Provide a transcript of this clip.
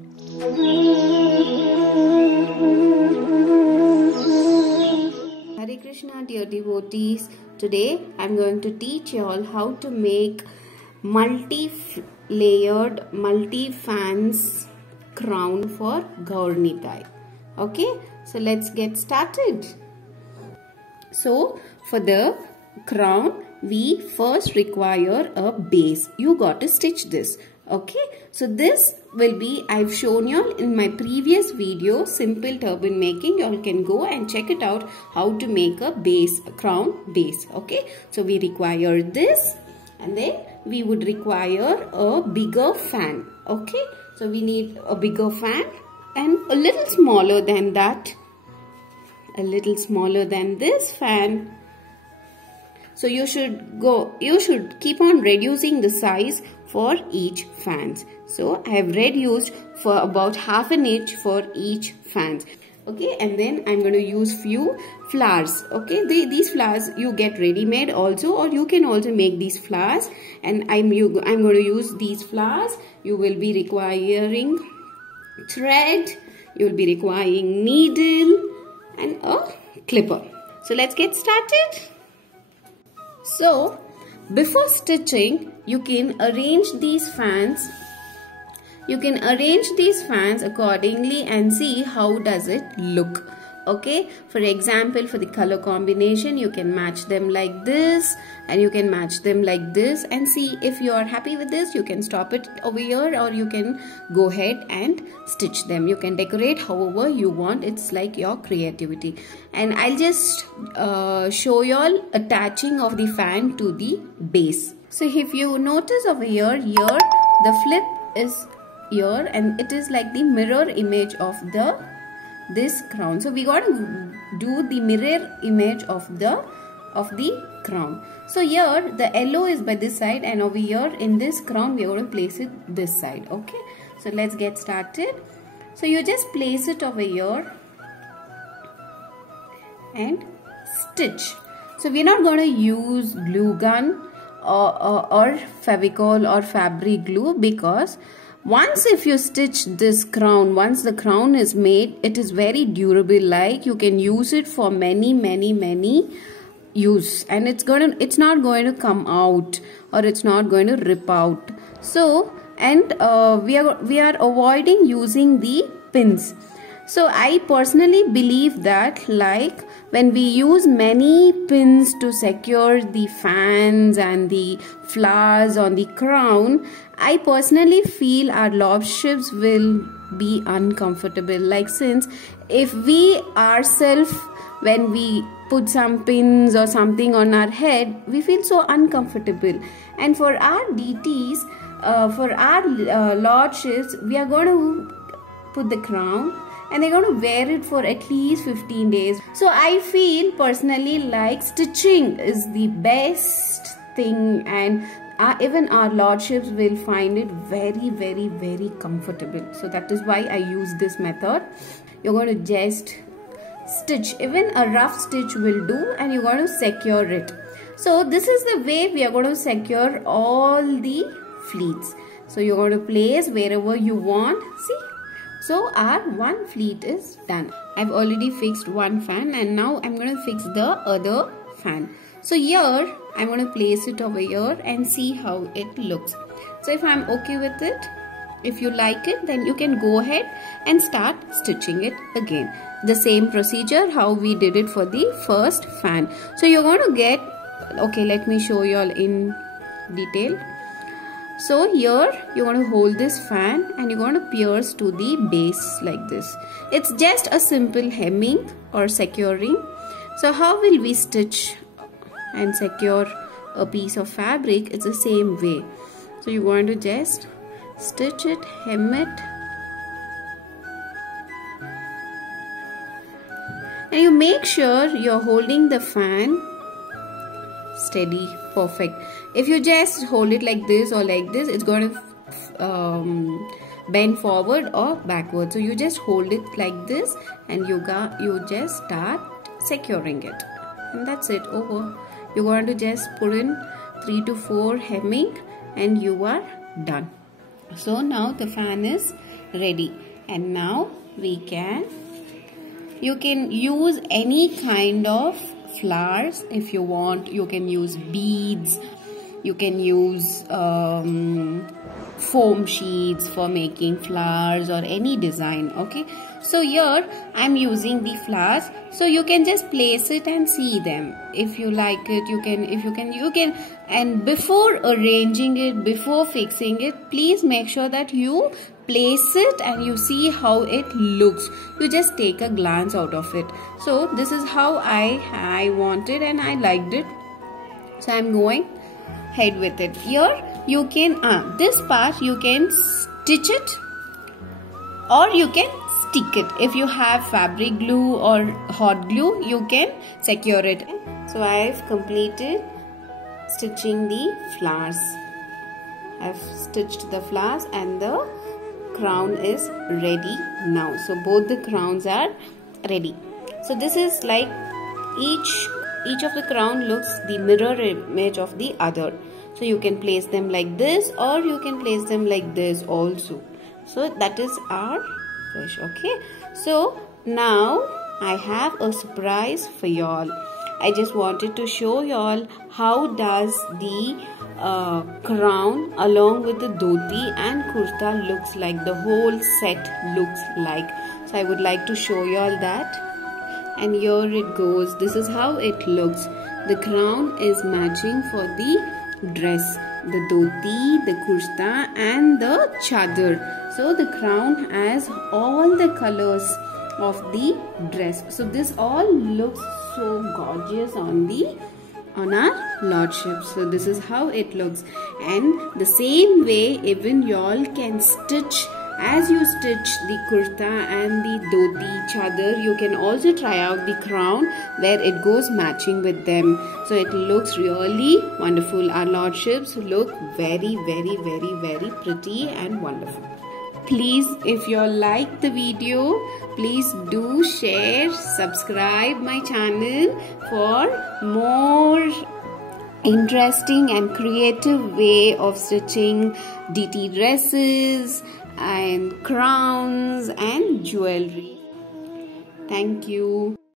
Hare Krishna, dear devotees. Today I am going to teach you all how to make multi-layered, multi-fans crown for Gaur Nitai. Okay, so let's get started. So for the crown, we first require a base. You got to stitch this. Okay, so this will be, I've shown you all in my previous video, simple turban making. You all can go and check it out how to make a base, a crown base. Okay, so we require this, and then we would require a bigger fan. Okay, so we need a bigger fan and a little smaller than that, a little smaller than this fan. So you should keep on reducing the size for each fans. So I have reduced for about half an inch for each fans. Okay, and then I'm going to use few flowers. Okay, these flowers you get ready made also, or you can also make these flowers. And I'm going to use these flowers. You will be requiring thread, you will be requiring needle and a clipper. So let's get started. So before stitching, you can arrange these fans. You can arrange these fans accordingly and see how does it look. Okay, for example, for the color combination, you can match them like this and you can match them like this, and see if you are happy with this, you can stop it over here, or you can go ahead and stitch them. You can decorate however you want. It's like your creativity. And I'll just show you all attaching of the fan to the base. So if you notice over here, the flip is here and it is like the mirror image of this crown. So we got to do the mirror image of the crown. So here the yellow is by this side, and over here in this crown we are going to place it this side. Okay, so let's get started. So you just place it over here and stitch. So we're not going to use glue gun or Fevicol or fabric glue, because once if you stitch this crown, once the crown is made, it is very durable. Like you can use it for many use, and it's not going to come out, or it's not going to rip out. So, and we are avoiding using the pins. So I personally believe that, like, when we use many pins to secure the fans and the flowers on the crown, I personally feel our lordships will be uncomfortable. Like, since if we ourselves, when we put some pins or something on our head, we feel so uncomfortable. And for our DTs, for our lordships, we are going to put the crown and they're going to wear it for at least 15 days. So I feel personally like stitching is the best thing, and even our lordships will find it very comfortable. So that is why I use this method. You're going to just stitch, even a rough stitch will do, and you're going to secure it. So this is the way we are going to secure all the fleets. So you're going to place wherever you want. See, so our one fleet is done. I've already fixed one fan, and now I'm going to fix the other fan. So here I'm going to place it over here and see how it looks. So if I'm okay with it, if you like it, then you can go ahead and start stitching it again. The same procedure how we did it for the first fan. So you're going to get, okay, let me show you all in detail. So here you're going to hold this fan and you're going to pierce to the base like this. It's just a simple hemming or securing. So how will we stitch and secure a piece of fabric? It's the same way. So you're going to just stitch it, hem it, and you make sure you're holding the fan steady, perfect. If you just hold it like this or like this, it's going to bend forward or backward. So you just hold it like this and you just start securing it, and that's it, over. You're going to just put in 3 to 4 hemming and you are done. So now the fan is ready. And now you can use any kind of flowers if you want. You can use beads, you can use foam sheets for making flowers or any design. Okay, so here I'm using the flowers, so you can just place it and see them. If you like it, you can, and before arranging it, before fixing it, please make sure that you place it and you see how it looks. You just take a glance out of it. So this is how I wanted and I liked it, so I'm going ahead with it. Here you can this part you can stitch it or you can stick it. If you have fabric glue or hot glue, you can secure it. So I've completed stitching the flowers. I've stitched the flowers and the crown is ready now. So both the crowns are ready. So this is like each of the crown looks the mirror image of the other. So you can place them like this or you can place them like this also. So that is our fish. Okay, so now I have a surprise for y'all. I just wanted to show y'all how does the crown along with the dhoti and kurta looks like, the whole set looks like. So I would like to show y'all that. And here it goes. This is how it looks. The crown is matching for the dress, the dhoti, the kurta and the chadar. So the crown has all the colors of the dress. So this all looks so gorgeous on our lordship. So this is how it looks. And the same way even y'all can stitch. As you stitch the kurta and the dhoti, chadar, you can also try out the crown where it goes matching with them. So it looks really wonderful. Our lordships look very, very, very, very pretty and wonderful. Please, if you like the video, please do share, subscribe my channel for more interesting and creative way of stitching DT dresses and crowns and jewelry. Thank you.